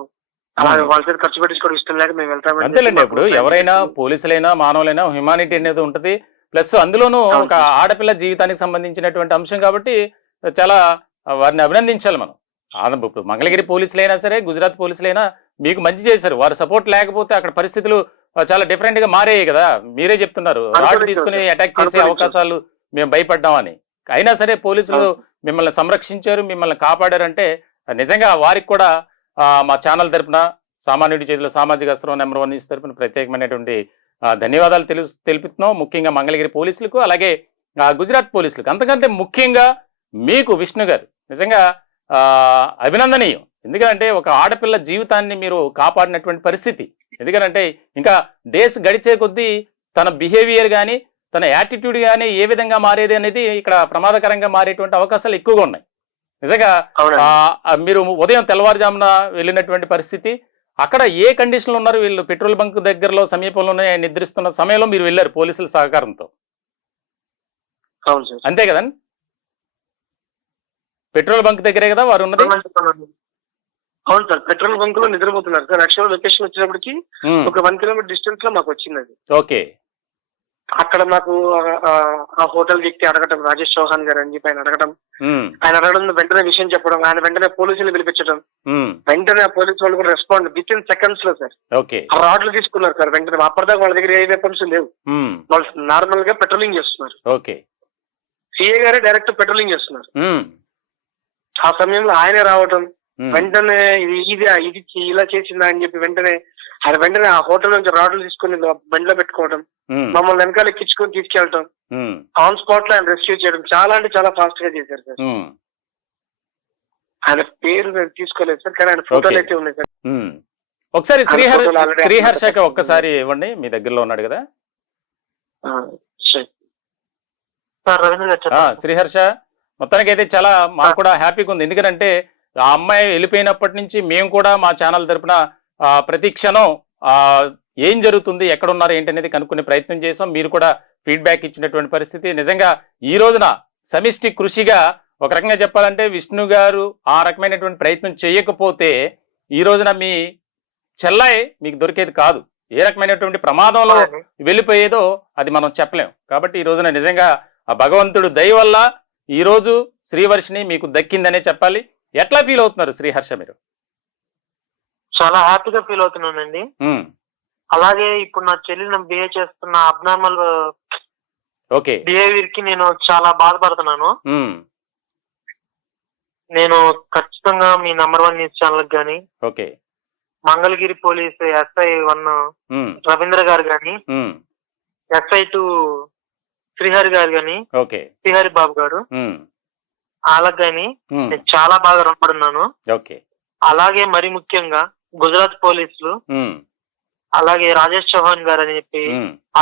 వాళ్ళ సైడ్ ఖర్చు పెట్టించుకోవడం ఇష్టం లేక మేము వెళ్తామండి. అంతేలేండి, ఇప్పుడు ఎవరైనా పోలీసులైనా మానవులైనా హ్యుమానిటీ అనేది ఉంటుంది. ప్లస్ అందులోనూ ఒక ఆడపిల్ల జీవితానికి సంబంధించినటువంటి అంశం కాబట్టి చాలా వారిని అభినందించాలి మనం. ఇప్పుడు మంగళగిరి పోలీసులైనా సరే, గుజరాత్ పోలీసులైనా మీకు మంచి చేశారు. వారి సపోర్ట్ లేకపోతే అక్కడ పరిస్థితులు చాలా డిఫరెంట్ గా మారాయి కదా. మీరే చెప్తున్నారు రాడ్ తీసుకుని అటాక్ చేసే అవకాశాలు మేము భయపడ్డామని. అయినా సరే పోలీసులు మిమ్మల్ని సంరక్షించారు, మిమ్మల్ని కాపాడారంటే నిజంగా వారికి కూడా మా ఛానల్ తరపున సామాన్యుడి చేతిలో సామాజిక అస్త్రం నెంబర్ 1 న్యూస్ తరపున ప్రత్యేకమైనటువంటి ధన్యవాదాలు తెలుపుతున్నాం. ముఖ్యంగా మంగళగిరి పోలీసులకు, అలాగే గుజరాత్ పోలీసులకు. అంతకంటే ముఖ్యంగా మీకు విష్ణు గారు నిజంగా అభినందనీయం. ఎందుకంటే ఒక ఆడపిల్ల జీవితాన్ని మీరు కాపాడినటువంటి పరిస్థితి. ఎందుకంటే ఇంకా డేస్ గడిచే కొద్దీ తన బిహేవియర్ కానీ తన యాటిట్యూడ్ కానీ ఏ విధంగా మారేది అనేది ఇక్కడ ప్రమాదకరంగా మారేటువంటి అవకాశాలు ఎక్కువగా ఉన్నాయి. నిజంగా మీరు ఉదయం తెల్లవారుజామున వెళ్ళినటువంటి పరిస్థితి, అక్కడ ఏ కండిషన్లో ఉన్నారు? వీళ్ళు పెట్రోల్ బంక్ దగ్గరలో సమీపంలోనే నిద్రిస్తున్న సమయంలో మీరు వెళ్ళారు పోలీసుల సహకారంతో, అంతే కదండి? పెట్రోల్ బంక్ దగ్గరే కదా వారు ఉన్నది? అవును సార్, పెట్రోల్ బంక్ లో నిద్రపోతున్నారు సార్. యాక్చువల్ లొకేషన్ వచ్చినప్పటికి ఒక 1 kilometer డిస్టెన్స్ లో మాకు వచ్చింది అది. ఓకే. అక్కడ మాకు ఆ హోటల్ వ్యక్తి అడగటం, రాజేష్ చౌహాన్ గారు అని చెప్పి ఆయన అడగడం వెంటనే విషయం చెప్పడం, ఆయన వెంటనే పోలీసులు పిలిపించడం, వెంటనే ఆ పోలీసు వాళ్ళు కూడా రెస్పాండ్ విత్ ఇన్ సెకండ్స్ లో సార్. ఆ రాడ్లు తీసుకున్నారు సార్ వెంటనే. అప్పటిదాకా వాళ్ళ దగ్గర ఏ వెపన్స్ లేవు, వాళ్ళు నార్మల్ గా పెట్రోలింగ్ చేస్తున్నారు. సిఏ గారే డైరెక్ట్ పెట్రోలింగ్ చేస్తున్నారు. ఆ సమయంలో ఆయనే రావటం, వెంటనే ఇది ఇలా చేసిందా అని చెప్పి వెంటనే ఆ హోటల్ నుంచి రాడ్లు తీసుకుని బండిలో పెట్టుకోవడం, మమ్మల్ని వెనకాల ఎక్కించుకొని తీసుకెళ్ళటం, ఆన్ స్పాట్ లో ఆయన రెస్క్యూ చేయడం చాలా అంటే చాలా ఫాస్ట్ గా చేశారు సార్. ఆయన పేరు నేను తీసుకోలేదు సార్, కానీ ఆయన ఫోటోలు అయితే ఉన్నాయి సార్. ఒకసారి శ్రీహర్షకి ఒక్కసారి ఇవ్వండి, మీ దగ్గరలో ఉన్నాడు కదా శ్రీహర్ష. మొత్తానికి అయితే చాలా మాకు కూడా హ్యాపీగా ఉంది. ఎందుకంటే ఆ అమ్మాయి వెళ్ళిపోయినప్పటి నుంచి మేము కూడా మా ఛానల్ తరపున ప్రతి క్షణం ఏం జరుగుతుంది, ఎక్కడున్నారు ఏంటి అనేది కనుక్కునే ప్రయత్నం చేసాం. మీరు కూడా ఫీడ్బ్యాక్ ఇచ్చినటువంటి పరిస్థితి. నిజంగా ఈ రోజున సమిష్టి కృషిగా ఒక రకంగా చెప్పాలంటే విష్ణు గారు ఆ రకమైనటువంటి ప్రయత్నం చేయకపోతే ఈ రోజున మీ చెల్లాయి మీకు దొరికేది కాదు. ఏ రకమైనటువంటి ప్రమాదంలో వెళ్ళిపోయేదో అది మనం చెప్పలేం. కాబట్టి ఈ రోజున నిజంగా ఆ భగవంతుడు దయ వల్ల ఈ రోజు శ్రీవర్షిని మీకు దక్కిందనే చెప్పాలి. ఎట్లా ఫీల్ అవుతున్నారు శ్రీహర్ష మీరు? చాలా హ్యాపీగా ఫీల్ అవుతున్నానండి. అలాగే ఇప్పుడు నా చెల్లిని బిహేవ్ చేస్తున్న అబ్నార్మల్ బిహేవియర్ కి నేను చాలా బాధపడుతున్నాను. నేను ఖచ్చితంగా మీ నెంబర్ 1 న్యూస్ ఛానల్ గానీ, మంగళగిరి పోలీస్ SI 1 రవీంద్ర గారు గాని, SI2 శ్రీహరి గారు గాని, ఓకే, శ్రీహరి బాబు గారు, వాళ్ళకి గాని నేను చాలా బాగా రుణపడున్నాను. ఓకే. అలాగే మరి ముఖ్యంగా గుజరాత్ పోలీసులు, అలాగే రాజేష్ చౌహాన్ గారు అని చెప్పి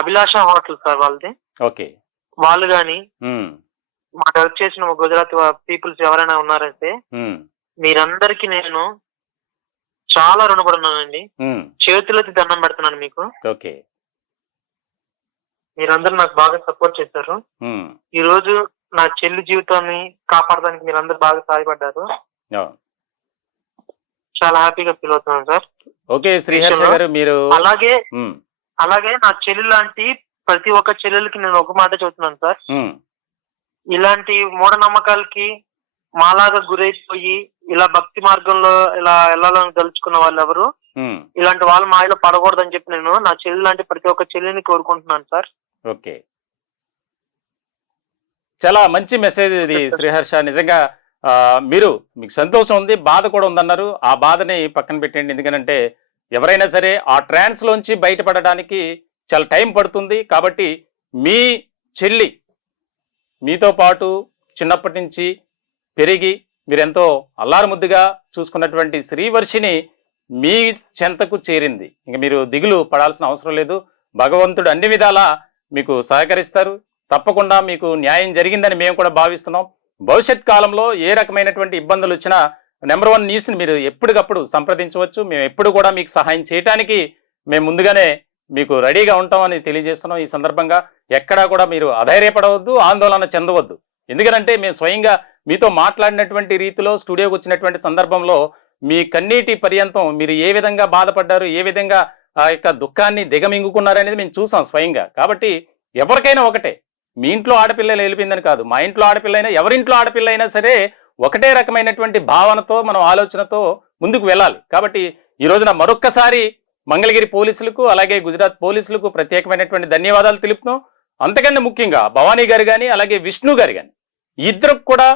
అభిలాష హోటల్ సార్ వాళ్ళది, ఓకే, వాళ్ళు గాని మాకు హెల్ప్ చేసిన గుజరాత్ పీపుల్స్ ఎవరైనా ఉన్నారంటే మీరందరికీ నేను చాలా రుణపడున్నానండి. చేతులెత్తి దండం పెడుతున్నాను మీకు. ఓకే, మీరందరూ నాకు బాగా సపోర్ట్ చేశారు. ఈ రోజు నా చెల్లి జీవితాన్ని కాపాడడానికి మీరందరూ బాగా సహాయపడ్డారు. చాలా హ్యాపీగా ఫీల్ అవుతున్నాను సార్. ఓకే శ్రీహర్ష గారు, మీరు అలాగే నా చెల్లి లాంటి ప్రతి ఒక్క చెల్లెలకి నేను ఒక మాట చెబుతున్నాను సార్. ఇలాంటి మూఢనమ్మకాలకి మాలాగా గురైపోయి ఇలా భక్తి మార్గంలో ఇలా వెళ్ళాలని తలుచుకున్న వాళ్ళు ఎవరు ఇలాంటి వాళ్ళ మాయలో పడకూడదని చెప్పి నేను నా చెల్లి లాంటి ప్రతి ఒక్క చెల్లిని కోరుకుంటున్నాను సార్. ఓకే, చాలా మంచి మెసేజ్ ఇది శ్రీహర్ష. నిజంగా మీకు సంతోషం ఉంది, బాధ కూడా ఉందన్నారు. ఆ బాధని పక్కన పెట్టండి. ఎందుకంటే ఎవరైనా సరే ఆ ట్రాన్స్ లోంచి బయటపడడానికి చాలా టైం పడుతుంది. కాబట్టి మీ చెల్లి మీతో పాటు చిన్నప్పటి నుంచి పెరిగి మీరెంతో అల్లారుముద్దుగా చూసుకున్నటువంటి శ్రీవర్షిని మీ చెంతకు చేరింది. ఇంకా మీరు దిగులు పడాల్సిన అవసరం లేదు. భగవంతుడు అన్ని విధాలా మీకు సహకరిస్తారు. తప్పకుండా మీకు న్యాయం జరిగిందని మేము కూడా భావిస్తున్నాం. భవిష్యత్ కాలంలో ఏ రకమైనటువంటి ఇబ్బందులు వచ్చినా నెంబర్ 1 న్యూస్ని మీరు ఎప్పటికప్పుడు సంప్రదించవచ్చు. మేము ఎప్పుడు కూడా మీకు సహాయం చేయడానికి మేము ముందుగానే మీకు రెడీగా ఉంటామని తెలియజేస్తున్నాం. ఈ సందర్భంగా ఎక్కడా కూడా మీరు అధైర్యపడవద్దు, ఆందోళన చెందవద్దు. ఎందుకంటే మేము స్వయంగా మీతో మాట్లాడినటువంటి రీతిలో స్టూడియోకి వచ్చినటువంటి సందర్భంలో మీ కన్నీటి పర్యంతం మీరు ఏ విధంగా బాధపడ్డారు, ఏ విధంగా ఆ యొక్క దుఃఖాన్ని దిగమింగుకున్నారు అనేది మేము చూసాం స్వయంగా. కాబట్టి ఎవరికైనా ఒకటే, మీ ఇంట్లో ఆడపిల్లలు వెళ్ళిపోయిందని కాదు, మా ఇంట్లో ఆడపిల్ల అయినా ఎవరింట్లో ఆడపిల్ల అయినా సరే ఒకటే రకమైనటువంటి భావనతో మనం ఆలోచనతో ముందుకు వెళ్ళాలి. కాబట్టి ఈ రోజున మరొక్కసారి మంగళగిరి పోలీసులకు అలాగే గుజరాత్ పోలీసులకు ప్రత్యేకమైనటువంటి ధన్యవాదాలు తెలుపుతున్నాం. అంతకన్నా ముఖ్యంగా భవానీ గారు కానీ అలాగే విష్ణు గారు కానీ ఇద్దరికి కూడా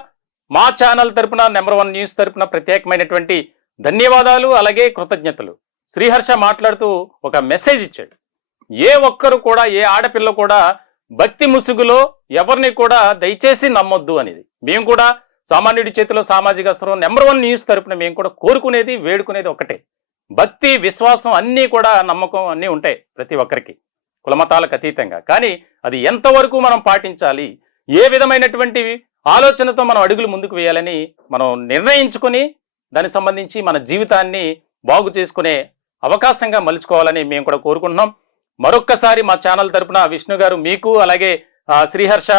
మా ఛానల్ తరపున నెంబర్ 1 న్యూస్ తరపున ప్రత్యేకమైనటువంటి ధన్యవాదాలు అలాగే కృతజ్ఞతలు. శ్రీహర్ష మాట్లాడుతూ ఒక మెసేజ్ ఇచ్చాడు. ఏ ఒక్కరు కూడా, ఏ ఆడపిల్ల కూడా భక్తి ముసుగులో ఎవరిని కూడా దయచేసి నమ్మొద్దు అనేది మేము కూడా సామాన్యుడి చేతిలో సామాజిక అస్త్రం నెంబర్ 1 న్యూస్ తరపున మేము కూడా కోరుకునేది వేడుకునేది ఒకటే. భక్తి, విశ్వాసం అన్నీ కూడా, నమ్మకం అన్నీ ఉంటాయి ప్రతి ఒక్కరికి కులమతాలకు అతీతంగా. కానీ అది ఎంతవరకు మనం పాటించాలి, ఏ విధమైనటువంటి ఆలోచనతో మనం అడుగులు ముందుకు వేయాలని మనం నిర్ణయించుకొని దానికి సంబంధించి మన జీవితాన్ని బాగు చేసుకునే అవకాశంగా మలుచుకోవాలని మేము కూడా కోరుకుంటున్నాం. మరొక్కసారి మా ఛానల్ తరపున విష్ణు గారు మీకు అలాగే శ్రీహర్ష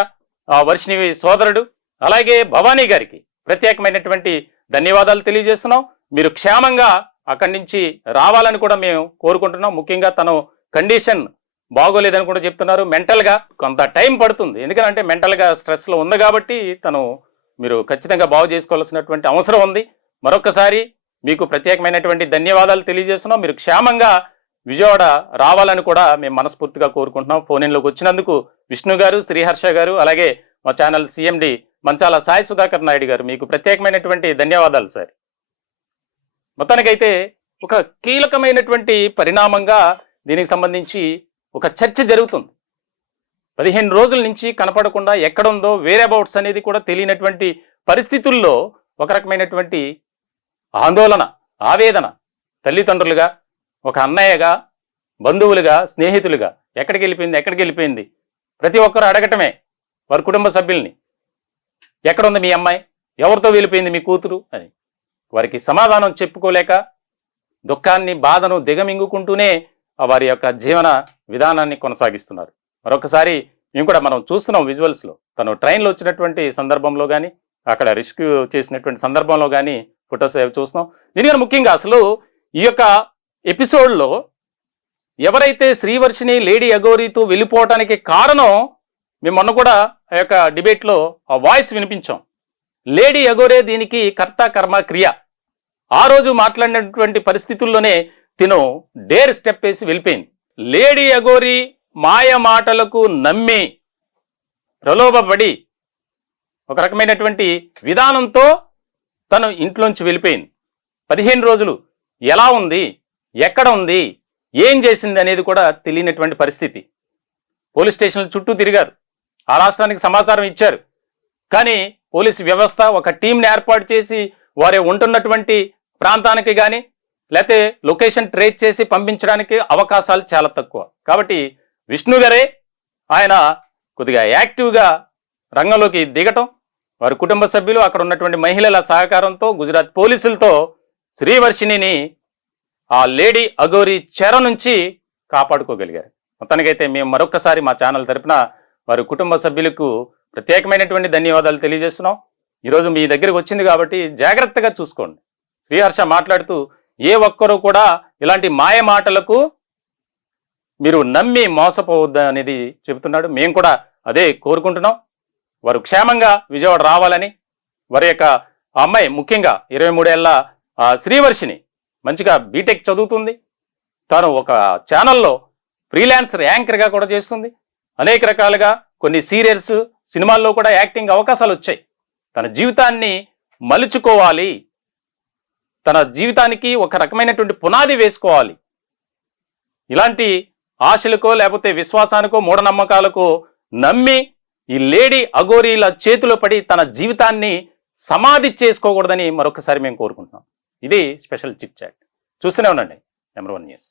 వర్షిణి సోదరుడు అలాగే భవానీ గారికి ప్రత్యేకమైనటువంటి ధన్యవాదాలు తెలియజేస్తున్నాం. మీరు క్షేమంగా అక్కడి నుంచి రావాలని కూడా మేము కోరుకుంటున్నాం. ముఖ్యంగా తను కండిషన్ బాగోలేదని కూడా చెప్తున్నారు. మెంటల్గా కొంత టైం పడుతుంది, ఎందుకంటే మెంటల్గా స్ట్రెస్లో ఉంది కాబట్టి మీరు ఖచ్చితంగా బాగు చేసుకోవాల్సినటువంటి అవసరం ఉంది. మరొకసారి మీకు ప్రత్యేకమైనటువంటి ధన్యవాదాలు తెలియజేస్తున్నాం. మీరు క్షేమంగా విజయవాడ రావాలని కూడా మేము మనస్ఫూర్తిగా కోరుకుంటున్నాం. ఫోన్ ఇన్లోకి వచ్చినందుకు విష్ణు గారు, శ్రీహర్ష గారు అలాగే మా ఛానల్ CMD మంచాల సాయి సుధాకర్ నాయుడు గారు మీకు ప్రత్యేకమైనటువంటి ధన్యవాదాలు సార్. మొత్తానికైతే ఒక కీలకమైనటువంటి పరిణామంగా దీనికి సంబంధించి ఒక చర్చ జరుగుతుంది. 15 రోజుల నుంచి కనపడకుండా ఎక్కడుందో వేరే అబౌట్స్ అనేది కూడా తెలియనటువంటి పరిస్థితుల్లో ఒక రకమైనటువంటి ఆందోళన, ఆవేదన తల్లిదండ్రులుగా, ఒక అన్నయ్యగా, బంధువులుగా, స్నేహితులుగా ఎక్కడికి వెళ్ళిపోయింది ప్రతి ఒక్కరు అడగటమే వారి కుటుంబ సభ్యుల్ని. ఎక్కడుంది మీ అమ్మాయి, ఎవరితో వెళ్ళిపోయింది మీ కూతురు అని. వారికి సమాధానం చెప్పుకోలేక దుఃఖాన్ని, బాధను దిగమింగుకుంటూనే వారి యొక్క జీవన విధానాన్ని కొనసాగిస్తున్నారు. మరొకసారి మేము కూడా మనం చూస్తున్నాం విజువల్స్లో, తను ట్రైన్లో వచ్చినటువంటి సందర్భంలో కానీ, అక్కడ రెస్క్యూ చేసినటువంటి సందర్భంలో కానీ ఫొటోస్ చూస్తున్నాం. దీనికన్నా ముఖ్యంగా అసలు ఈ యొక్క ఎపిసోడ్లో ఎవరైతే శ్రీవర్షిని లేడీ అఘోరీతో వెళ్ళిపోవటానికి కారణం, మేము మొన్న కూడా ఆ యొక్క డిబేట్లో ఆ వాయిస్ వినిపించాం. లేడీ అఘోరే దీనికి కర్త కర్మ క్రియ. ఆ రోజు మాట్లాడినటువంటి పరిస్థితుల్లోనే తిను డేర్ స్టెప్ వేసి వెళ్ళిపోయింది. లేడీ అఘోరీ మాయ మాటలకు నమ్మి ప్రలోభపడి ఒక రకమైనటువంటి విధానంతో తను ఇంట్లోంచి వెళ్ళిపోయింది. 15 రోజులు ఎలా ఉంది, ఎక్కడ ఉంది, ఏం చేసింది అనేది కూడా తెలియనటువంటి పరిస్థితి. పోలీస్ స్టేషన్ల చుట్టూ తిరిగారు, ఆ రాష్ట్రానికి సమాచారం ఇచ్చారు. కానీ పోలీసు వ్యవస్థ ఒక టీంని ఏర్పాటు చేసి వారే ఉంటున్నటువంటి ప్రాంతానికి కానీ లేకపోతే లొకేషన్ ట్రేస్ చేసి పంపించడానికి అవకాశాలు చాలా తక్కువ. కాబట్టి విష్ణు గారే ఆయన కొద్దిగా యాక్టివ్గా రంగంలోకి దిగటం, వారి కుటుంబ సభ్యులు అక్కడ ఉన్నటువంటి మహిళల సహకారంతో గుజరాత్ పోలీసులతో శ్రీవర్షిణిని ఆ లేడీ అఘోరి చెర నుంచి కాపాడుకోగలిగారు. మొత్తానికైతే మేము మరొకసారి మా ఛానల్ తరపున వారి కుటుంబ సభ్యులకు ప్రత్యేకమైనటువంటి ధన్యవాదాలు తెలియజేస్తున్నాం. ఈరోజు మీ దగ్గరికి వచ్చింది కాబట్టి జాగ్రత్తగా చూసుకోండి. శ్రీహర్ష మాట్లాడుతూ ఏ ఒక్కరూ కూడా ఇలాంటి మాయ మాటలకు మీరు నమ్మి మోసపోవద్దు అనేది చెబుతున్నాడు. మేము కూడా అదే కోరుకుంటున్నాం. వారు క్షేమంగా విజయవాడ రావాలని, వారి యొక్క అమ్మాయి ముఖ్యంగా 23 ఏళ్ల శ్రీవర్షిణి మంచిగా బీటెక్ చదువుతుంది. తాను ఒక ఛానల్లో ఫ్రీలాన్సర్ యాంకర్గా కూడా చేస్తుంది. అనేక రకాలుగా కొన్ని సీరియల్స్ సినిమాల్లో కూడా యాక్టింగ్ అవకాశాలు వచ్చాయి. తన జీవితాన్ని మలుచుకోవాలి, తన జీవితానికి ఒక రకమైనటువంటి పునాది వేసుకోవాలి. ఇలాంటి ఆశలకో లేకపోతే విశ్వాసానికో మూఢనమ్మకాలకో నమ్మి ఈ లేడీ అఘోరీల చేతిలో పడి తన జీవితాన్ని సమాధి చేసుకోకూడదని మరొకసారి మేము కోరుకుంటున్నాం. ఇది స్పెషల్ చిట్ చాట్. చూస్తూనే ఉండండి నెంబర్ 1 న్యూస్.